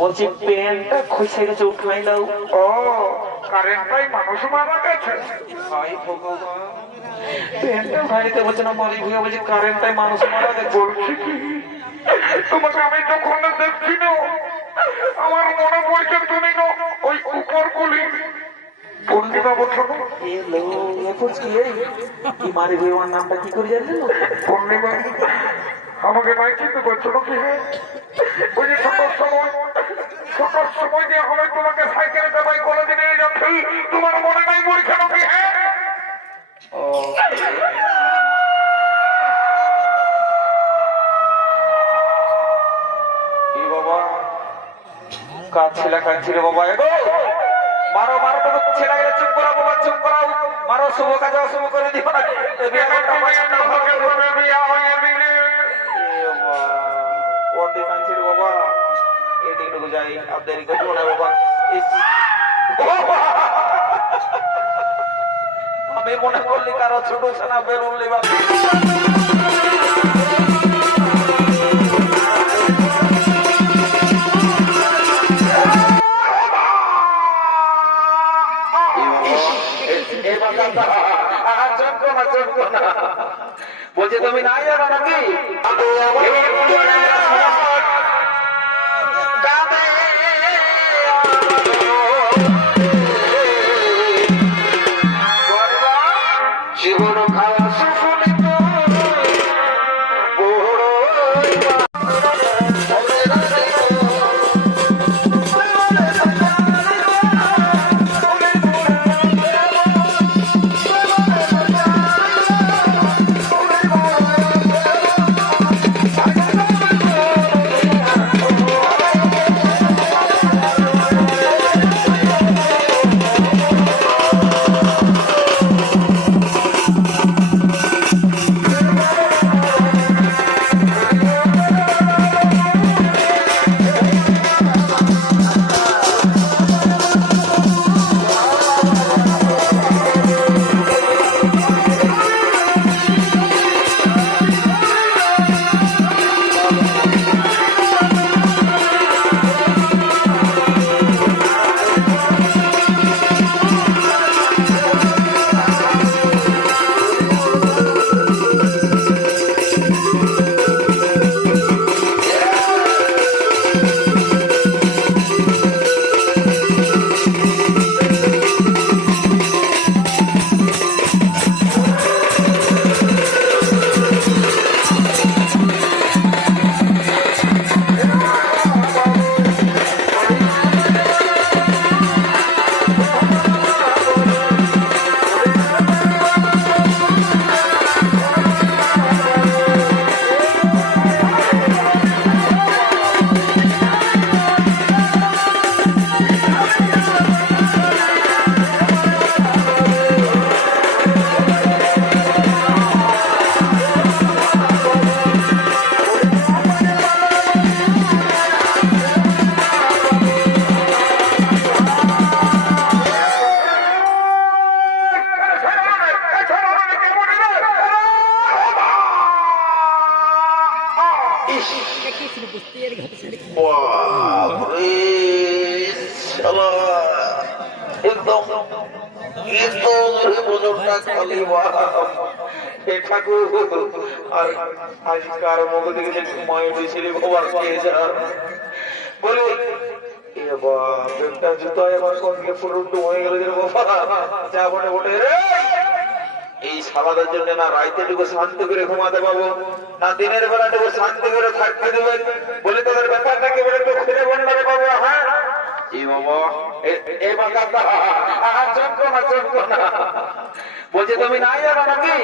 বলছি পেনটা খুঁজে গেছে উঠলাই দাও। ও কারেন্টটাই মানুষ মারা গেছে। হাই ভগবান, পেনটা ভাইতে বলছে না মারি ভুয়া বলছে কারেন্টটাই মানুষ মারা গেছে। বলছি কি তোমাকে আমি যখন দেখছি না আমার মনে পড়ছে তুমি না ওই উপর গুলি পূর্ণিমা বছর এলো এখন কি কি মারি ভুয়ার নামটা কি করে জানলেন? পূর্ণিমা আমাকে নাই চিনতে পারছো নাকি? ওই যে ছোট সময় দিয়ে হবে তোমাকে সাইকেলে চাপাই কলেজে নিয়ে যাচ্ছি, তোমার মনে নাই পরীক্ষা নাকি? হ্যাঁ কি বাবা কাঁদছিলা কাঁদছিলে বাবা? এগো মারো মারো তো ছেলে গেলে চুপ করা বাবা, চুপ করাও, মারো শুভ কাজে অশুভ করে দিও না। বাবা এদিকে যাই আর দেরি করবো না বাবা। আমি মনে করলি কারো ছোট সেনা বেরোলি বা বলছে তুমি নাই জানো নাকি? জীবন খাওয়া সুফলিত আজকার মধ্যে থেকে মায়ের ছেলে বাবা বলে পেটটা জুতো এবার কোন দিকে ফুটুটু হয়ে গেল যে বাবা যা বটে বটে রে। এই সালাদের জন্য না রাইতেটুকু শান্তি করে ঘুমাতে পাবো না দিনের বেলাটুকু শান্তি করে থাকতে দেবেন বলে তাদের ব্যাপারটাকে বলে একটু খুলে বন্ধারে পাবো। হ্যাঁ বলছে তুমি নাই জানো নাকি?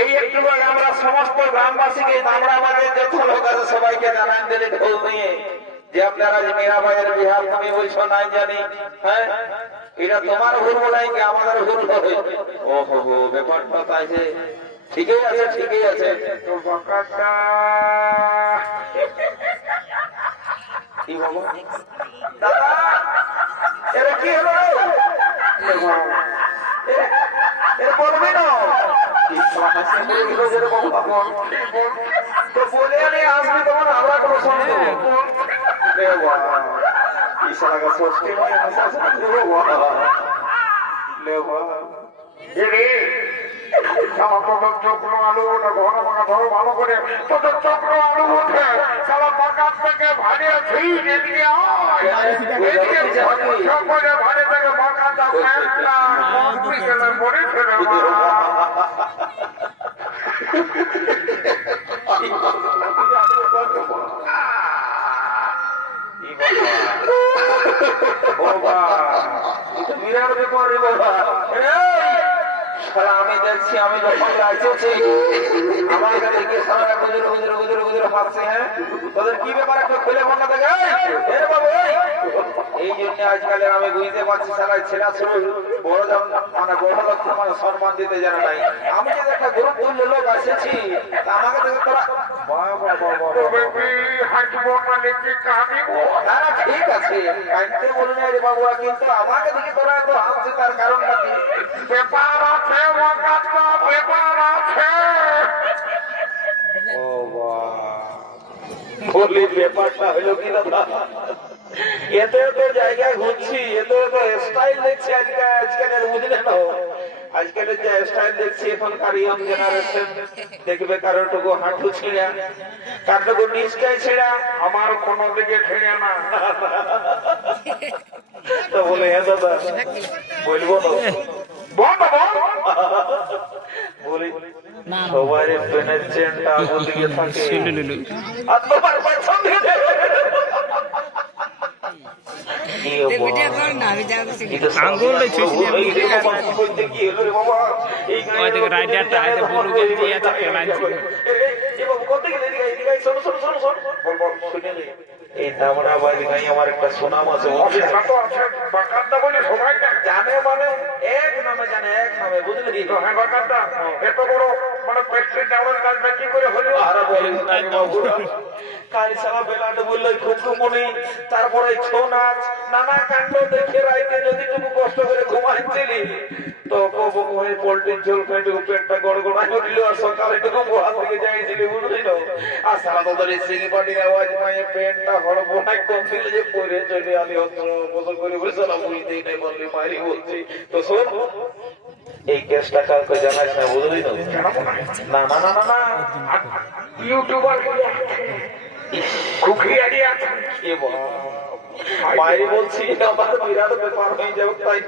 এই একটু আমরা সমস্ত গ্রামবাসীকে আমরা আমাদের যত লোক আছে সবাইকে জানান দিলে ঢোল নিয়ে যে আপনারা যে মীরাবাইয়ের বিহার তুমি বলছো নাই জানি। হ্যাঁ এটা তোমার ভুল বলাই কি আমাদের ভুল হবে? ও হো ব্যাপারটা তাই যে ঠিকই আছে ঠিকই আছে। কি বলো দাদা এরা কি হলো? বলবি না তো বলে আমি আসবি তোমার আমরা কোনো সঙ্গে বাবা ইশারা का सोचते मैं ऐसा करो बाबा ले बाबा তোদের চক্র আলু ওঠে ঘন পাকা ধরো ভালো করে তোদের চক্র আলু ওঠে সারা বাগান থেকে ভারী আছে এদিকে সকলে ভারী থেকে বাগানটা মরে ফেলে বিরাট ব্যাপার রে বাবা সারা আমি দেখছি আমি যখন যাইতেছি আমার কাছে গিয়ে সারা গুজরে গুজরে গুজরে গুজরে হাসছে হ্যাঁ তোদের কি ব্যাপার একটু খুলে মনে থাকে এই জন্য আজকাল আমি বুঝতে পারছি সারা ছেলা ছেলে বড় মানে বড় লোক মানে সম্মান দিতে জানে নাই আমি যে একটা গ্রুপ তুললে লোক এসেছি তা আমাকে দেখে তোরা ঠিক আছে কাইতে বলুন রে বাবুরা কিন্তু আমাকে দেখে তোরা তো হাসছে তার কারণটা কি ব্যাপার আছে ব্যাপার আছে ও বলি ব্যাপারটা হলো কি দাদা এতে তো জায়গায় ঘুরছি এতে তো স্টাইল দেখছি আজকালের বুঝলে না আজকালের যে স্টাইল দেখছি এখনকার ইয়ং জেনারেশন দেখবে কারোটুকু হাঁটু ছিঁড়া কারোটুকু নিচটাই ছিঁড়া আমার কোনো দিকে ছেড়ে না তো বলে হ্যাঁ দাদা বলবো না বলি সবার পেনের চেনটা আগুন দিকে থাকে আর তোমার পেছন দিকে আঙ্গুলটা ছুঁয়ে রাইডারটা বুলু গেঞ্জি এত খেলাচ্ছি এই দামড়া বাড়ি নাই আমার একটা সুনাম আছে জানে মানে এক নামে জানে এক নামে বুঝলি হ্যাঁ বাকারটা এত বড় মানে প্রেসিডেন্ট আমার কাজ কি করে হলো আর বলেন না বাবুরা কাল সারা বেলাটা বললো খুবমনি তারপরে ছৌ নাচ নানা কাণ্ড দেখে রাইতে যদি তুমি কষ্ট করে ঘুমাইছিলি তো কবক হয়ে পোল্ট্রির ঝোল খাইতে পেটটা গড়গড়াই উঠল আর সকালে টুকু গোয়াল থেকে যাইছিলি বুঝলি না আর সারা তোদের সিঁড়ি পাটির আওয়াজ পাইয়ে পেটটা হড়বড়াই কমছিল যে পরে চলে আলি অস্ত্র বসে করে বসে না বুঝতেই নেই বললি মারি বলছি তো শোন এই কেসটা কাউকে জানাস না বুঝলি না না না না না না ইউটিউবার খুখি আইডিয়া মায়ের বলছি আমার বিরাট ব্যাপার হয়ে যাবে তাই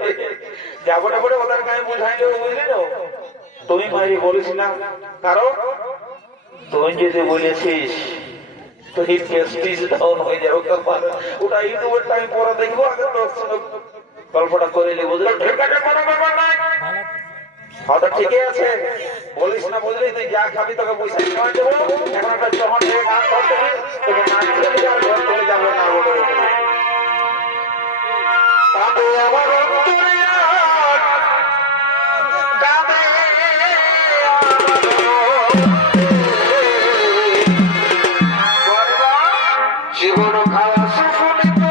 যাবো না বলে ওদের গায়ে বুঝাই দেবো বুঝলি না তুমি মায়ের বলিস না কারণ তুই যদি বলেছিস তুই কেসটিস ডাউন হয়ে যাবে ওটা ইউটিউবের টাইম পরে দেখবো আগে গল্পটা করে নেবো বুঝলি ঠিক আছে কোনো ব্যাপার নাই হ্যাঁ তো ঠিকই আছে বলিস না বুঝলি তুই যা খাবি তোকে পয়সা খাওয়াই দেবো এখন একটা যখন গান ধরতে তোকে নাচ চলে যাবে ঘর চলে যাবো না বলে আমার জীবন খাওয়া সুফলিত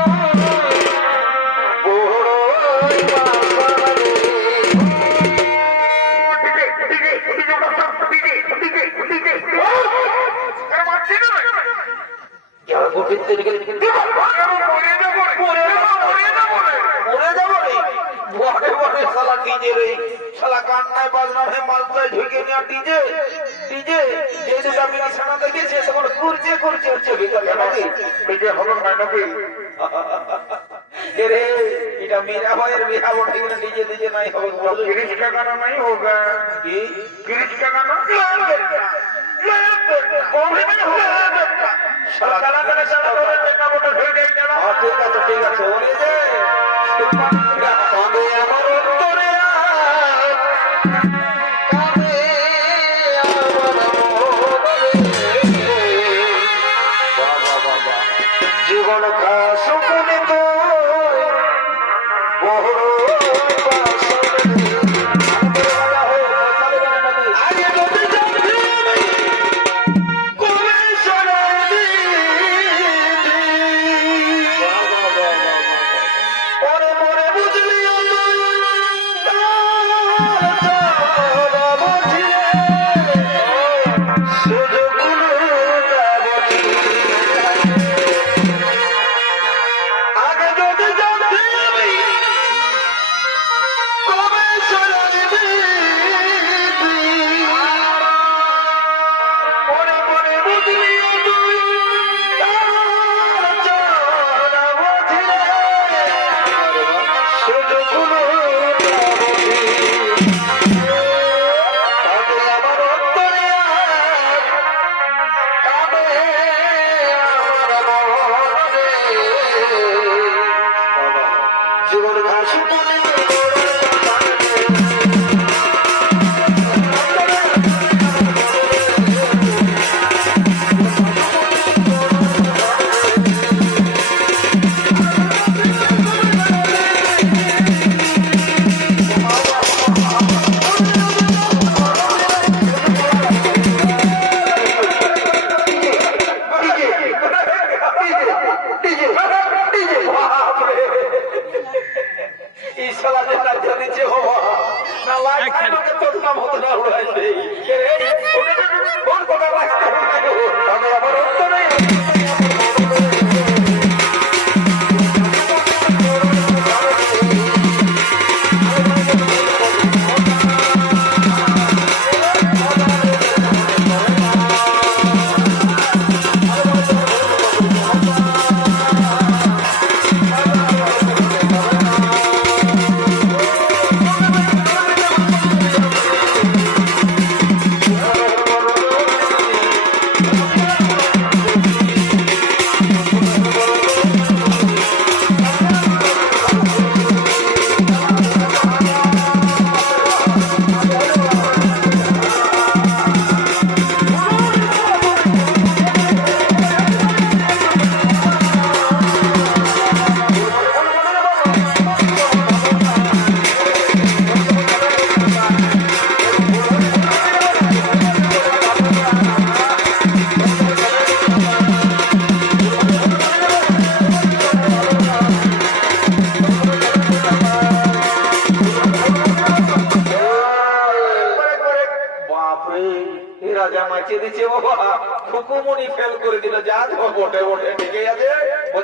কান্নায় বাজনায় মালদায় ঢুকে নেওয়া ডিজে ডিজে যে দুটা মিনা ছানা দেখেছে তখন করছে করছে হচ্ছে ভিতরে নাকি ডিজে হবে না নাকি রে এটা মেরা ভাইয়ের বিয়া বটে কিনা ডিজে ডিজে নাই হবে 30 টাকা না নাই হোগা কি 30 টাকা না ঠিক আছে ঠিক আছে ওরে যে আমার উত্তরে জীবন খা সুকুনিত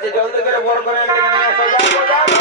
বলছে জলদি করে বড় করে একদিকে নিয়ে আসো, যাবো যাবো।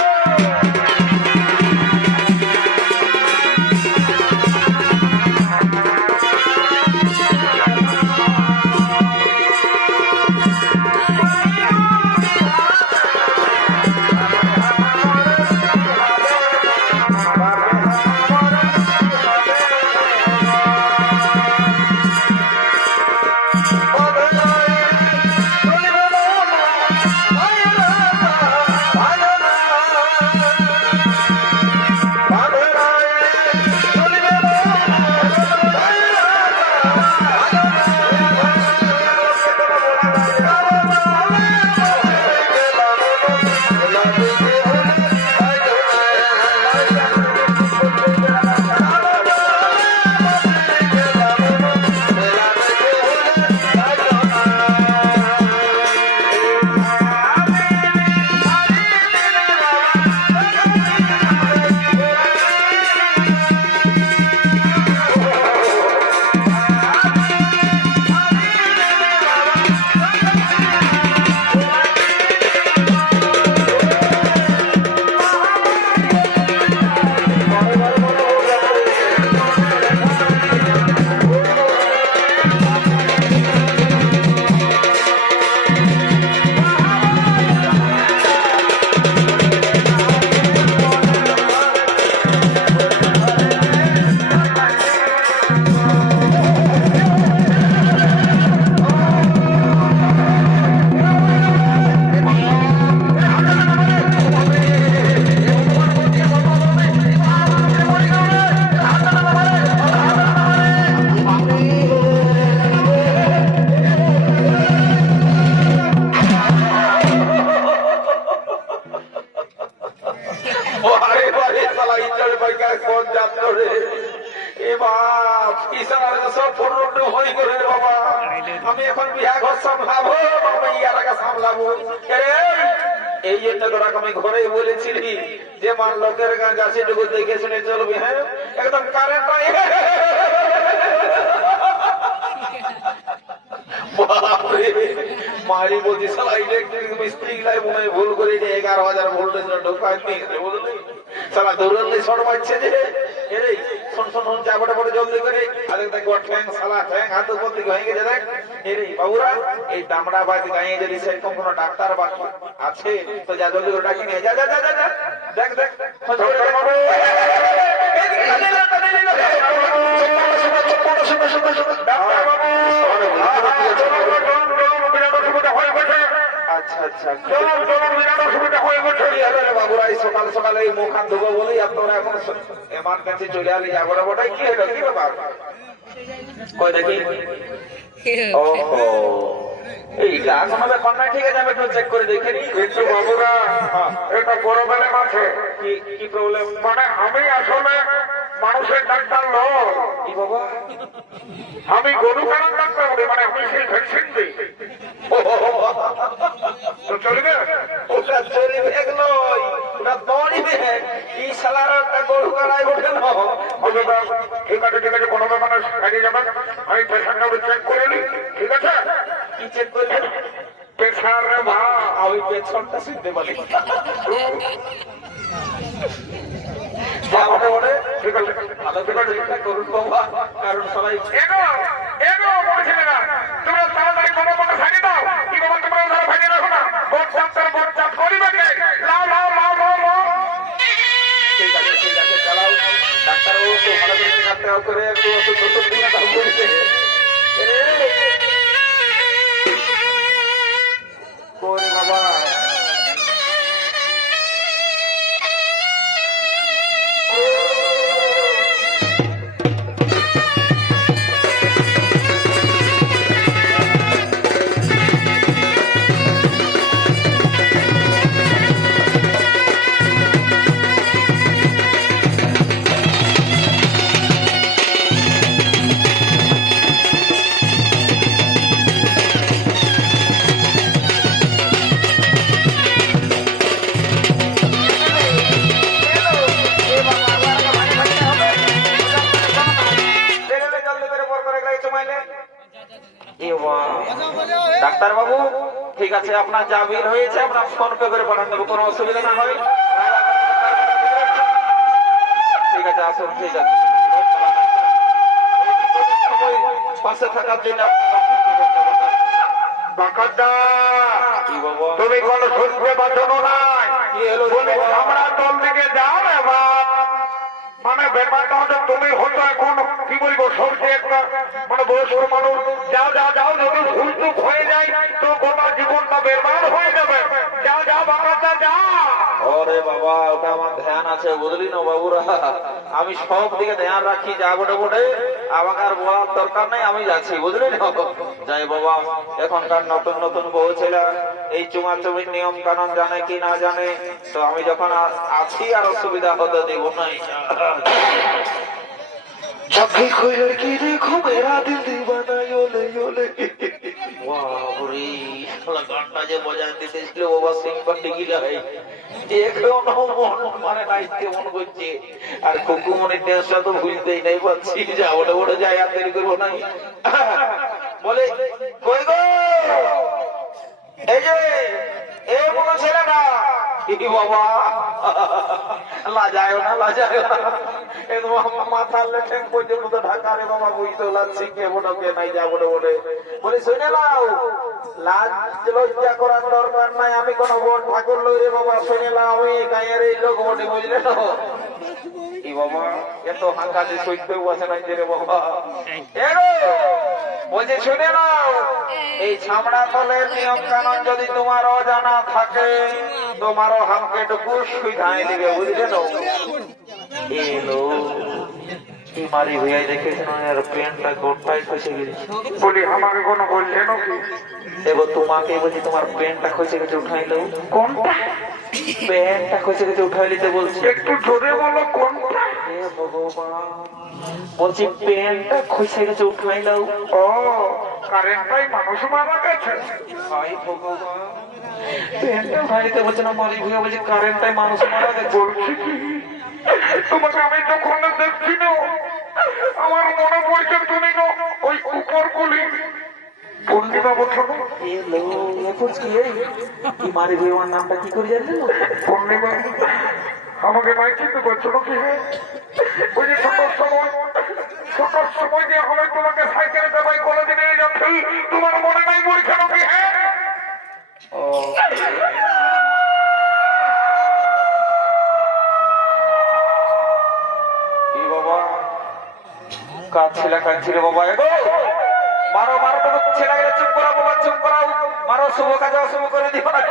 আমি এখন বিয়া ঘর সামলাবো, আমি এলাকা সামলাবো। এই জন্য তোরা আমি ঘরে বলেছিলি যে মান লোকের গাছিটুকু দেখে শুনে চলবি। হ্যাঁ, একদম কারেন্ট মারি বলছি সালা ইলেকট্রিক মিস্ত্রি লাই মনে হয় ভুল করে 11,000 ভোল্টেজ ঢোকায় নিয়েছে, বুঝলি? সালা দৌড়ালে শর্ট মারছে যে এরে শোন শোন শোন চাপটা পড়ে জলদি করে আরে দেখো ঠ্যাং সালা ঠ্যাং হাত উপর দিকে হয়ে গেছে। দেখ এরে বাবুরা, এই দামড়াবাদ গাঁয়ে যদি সেরকম কোনো ডাক্তার বা আছে তো যা জলদি করে ডাকি নিয়ে যা যা যা যা। দেখ দেখ বাবুরা সকাল সকাল এই মুখ হাত ধোবো বলেই আপনারা এখন এমার কাছে চলে আসলে যাবো না বটাই কি হলো কি ব্যাপার কই দেখি। ওহো এইটা কোনো ব্যাপার না, ঠিক আছে আমি একটু চেক করে দেখে নিই। কিন্তু বাবুরা এটা প্রবলেম আছে। কি প্রবলেম? মানে আমি আসলে মানুষের ডাক্তার নয়, কি বাবা? আমি গরু কারণ ডাক্তার বলি, মানে আমি সেই ভ্যাকসিন দিই। তো চলবে? ওটা চলবে নয়, ওটা দৌড়িবে। কি শালার একটা গরু কাড়াই ওঠে না। ঠিক আছে ঠিক আছে, কোনো ব্যাপার না, কাজে যাবেন। আমি পেশেন্টটা চেক করে নিই, ঠিক আছে? কি চেক করবেন? প্রেশার রে ভা, আমি পেছনটা শুনতে পারি। ঠিক আছে ভালো করে চেষ্টা করুন বাবা, কারণ সবাই এগো এগো বলছিলে না তোমরা তাড়াতাড়ি কোনো কোনো সাইডে দাও। কি বাবা তোমরা ওরা ভাইজে রাখো না, বট চাপ করিবে কে? লাও লাও লাও লাও লাও। ঠিক আছে চালাও। ডাক্তারবাবু তো ভালো করে চেক আপ করে একটু ওষুধ দিয়ে দাম বলছে। কোন বাবা আছে, আপনার যা বিল হয়েছে আপনার ফোন পে করে পাঠান দেবো, কোনো অসুবিধা না হয়। ঠিক আছে, আসুন। ঠিক আছে, সময় পাশে থাকার জন্য বাকাদা কি বাবা? তুমি কোনো শুনতে পাচ্ছ না? কি হলো? বলে আমরা তোর দিকে যাও না বাপ। মানে ব্যাপারটা হচ্ছে তুমি হয়তো এখন কি বলবো সবচেয়ে একটা মানে বয়স্ক মানুষ, যাও যাও যাও, যদি ভুল চুক হয়ে যায় তো গোটা জীবনটা বেরবাদ হয়ে যাবে। যাও যাও বাবাটা যাও। ওরে বাবা, ওটা আমার ধ্যান আছে, বুঝলি না বাবুরা? আমি সব দিকে ধ্যান রাখি, যা বটে বটে আমাকে আর বলার দরকার নেই, আমি যাচ্ছি, বুঝলি না? যাই বাবা, এখনকার নতুন নতুন বউ ছেলে এই চুমাচুমির নিয়ম কানুন জানে কি না জানে, তো আমি যখন আছি আর অসুবিধা হতে দেব নাই। जब भी कोई लड़की देखो मेरा दिल दीवाना योले योले। বাবরে, শালা গানটা যে বজায় দিতেছিল বাবা, সিংবা টিকিলা হয় এখনো মন মানে নাইতে মন করছে। আর কুকুমনির টেনশন তো বুঝতেই নাই পাচ্ছি, যা ওটা ওটা যাই আর দেরি করবো নাই। বলে কই গো, এই যে এ কোনো ছেলে না কি বাবা, লাজায় না লাজায় না, একদম মাথার লেখেন পর্যন্ত ঢাকা রে বাবা, বুঝতে লাগছি কে বড় কে নাই, যা বড় বড় বলে শুনে নাও, লাজ লজ্জা করার দরকার নাই, আমি কোন বড় ঠাকুর লই রে বাবা, শুনে নাও আমি গায়ের এই লোক বটে, বুঝলে তো? কি বাবা, এত হাঁকাতে সইতেও বসে নাই রে বাবা। বলছে শুনে নাও, এই ছামড়া তলের নিয়ম কানুন যদি তোমার অজানা থাকে, তোমারও হামকে টুকু সুইধাই দিবে, বুঝলে না? এলো কি মারি হইয়া দেখেছেন, আর প্যান্টটা গোটাই খসে গেছে। বলি আমাকে কোনো বলছে নাকি? এবার তোমাকে বলছি, তোমার প্যান্টটা খসে গেছে, উঠাইলো। কোনটা? প্যান্টটা খসে গেছে, উঠাই নিতে বলছি। একটু জোরে বলো কোনটা? হে ভগবান, বলছি প্যান্টটা খসে গেছে, উঠাই দাও। ও কারেন্টটাই মানুষ মারা গেছে। হাই ভগবান, প্যান্টটা উঠাই দিতে বলছে না, মারি ভুয়া বলছে কারেন্টটাই মানুষ মারা গেছে। বলছি কি তোমাকে আমি যখন দেখছি না আমার মনে পড়ছে তুমি না ওই উপর গুলি পূর্ণিমা বছর এলো এখন কি এই কি মারি ভুয়ার নামটা কি করে জানলেন? পূর্ণিমা আমাকে নাই চিনতে করছো নাকি? ওই যে ছোট সময় দিয়ে আমি তোমাকে সাইকেলে চাপাই কলেজে নিয়ে যাচ্ছি, তোমার মনে নাই পরীক্ষা নাকি? হ্যাঁ ও কি বাবা, কাঁদছিল বাবা, এগো মারো মারো, তুমি ছেলে গেলে চুপ করাও বাবা, চুপ করাও, মারো, শুভ কাজে অশুভ করে দিও না।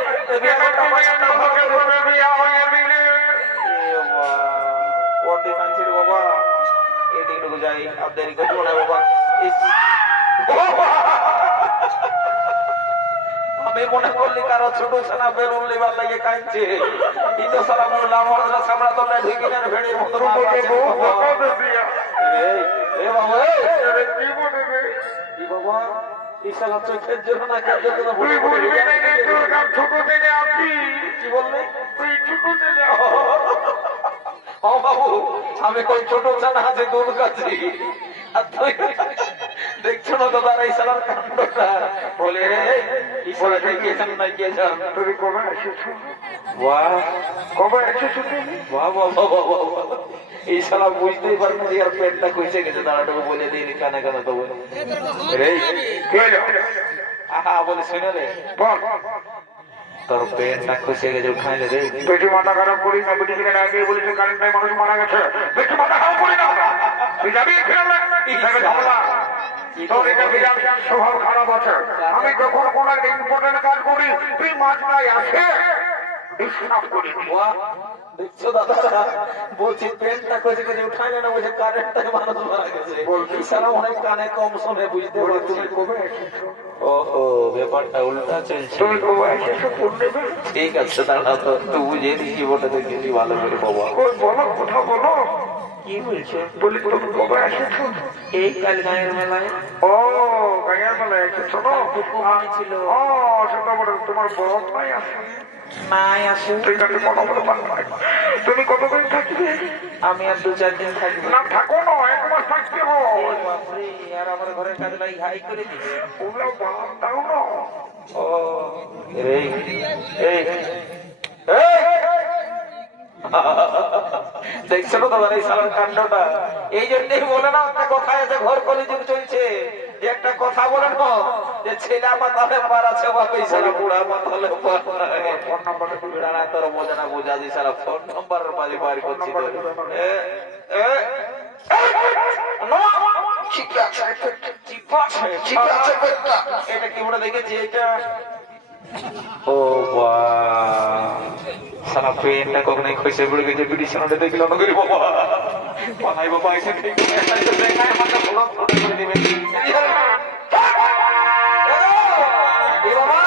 বাবা এদিকে যাই, আর দেরি করবো না বাবা। আমি মনে করলি কারো ছোট ছানা বেরোন লিবার লাগে কাঁদছে, কিন্তু সারা মূল আমার সামরা তো ঢেকিনের ভেড়ির মতো চোখের জন্য না ছোট থেকে আছি। কি বললে? ছোট থেকে ও বাবু, আমি কই ছোট ছানা আছে দুধ কাছি, আর তুই দেখছো না তো তার এই সালার কাণ্ডটা, বলে ঈশ্বর গিয়েছেন না গিয়েছেন। তুমি কবে এসেছো? বাহ, কবে এসেছো তুমি? বাহ বাহ বাহ বাহ বাহ। এই শালা বুঝতেই পারবো যে আর পেটটা কইছে গেছে, দাঁড়াটাকে বলে দিই কানে কানে তো বলে রে আহা বলে শুনে রে, বল তোর পেটটা খসে গেছে, উঠাই রে। বেশি মাথা খারাপ করি না, বেশি কিনা আগে বলেছে কারেন্টটাই মানুষ মারা গেছে, বেশি মাথা খারাপ করি না। তুই যাবি ফিরে ঝামেলা, তোর এটা বিরাট স্বভাব খারাপ আছে। আমি যখন কোন একটা ইম্পর্টেন্ট কাজ করি তুই মাঝখানে আসে ডিস্টার্ব করি। দেখছো দাদা, বলছি পেনটা খসে গেছে, উঠাই না, বলছে কারেন্টটাই মানুষ মারা গেছে। সারা অনেক কানে কম শুনে বুঝতে পারছি। তুমি কবে এসেছো? ও ব্যাপারটা উল্টা চলছে। তুমি কবে এসেছো? পূর্ণিমা ঠিক আছে, দাঁড়া তো, তুই বুঝে দিচ্ছি ওটা দেখেছি ভালো করে বাবা। ওই বলো, কথা বলো। কি বলছো? বলি তুমি কবে এসেছো? এই কাল গায়ের মেলায়। ও গায়ের মেলায় এসেছো না? ছিল ও সেটা বলে তোমার বরফ নাই আছে? নাই আসে। ঠিক আছে, কোনো ব্যাপার নয়। তুমি কতদিন থাকবে? আমি আর 2-4 দিন থাকবো। না থাকো না, 1 মাস থাকতে ও হয় বাপরে, আর আমার ঘরের কাজ নাই হাই করে দিবে। ওগুলো বাদ দাও না ও এই এই দেখছো তো তোমার এই সালার কাণ্ডটা? এই জন্যই বলে না একটা কথা আছে, ঘর কলিযুগ চলছে, যে একটা কথা বলে না যে ছেলে মাতালে পার আছে বাপই সারা বুড়া মাতালে পার নাই। ফোন নাম্বারটা দিবে বুড়া না তোর মজা না বোঝা দি সারা ফোন নাম্বার বাজি বাড়ি করছি তো। ঠিক আছে ঠিক আছে এটা কি আমরা দেখেছি এটা? ও বাহ, সারা পেনটা কখনোই খসে পড়ে গেছে, বিড়িশনটা দেখলো না করি বাবা বানাই বাবা এসে দেখে দেখায় আমাকে বলো ফটো করে দিবে। এ বাবা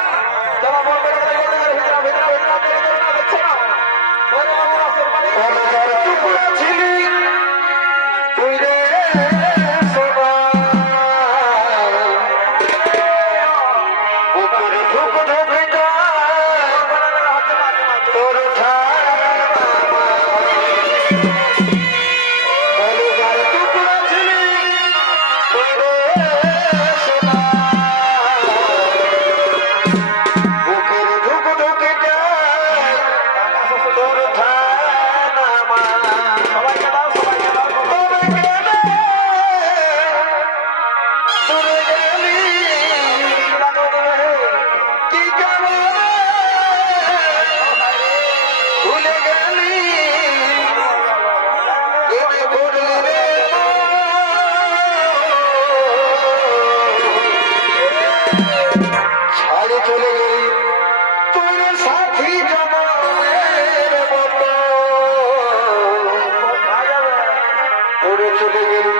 যারা বলবে ভিতরে ভিতরে দেখছো না ওরে বাবা আসর মানে টুকরা ছিলি তুই রে সোনা উপরে ঢুক ঢুক তোর টুকরা ছিলি তুই রে সোনা বুকের ঢুক ঢুক তোর সবাইকে দাও সবাইকে দাও তোরে গেলি কি কারণে ভুলে গেলি এনে করলি রে ছাড়ে চলে গেলি তোর সাথী জনের মতো তোরে চলে গেলি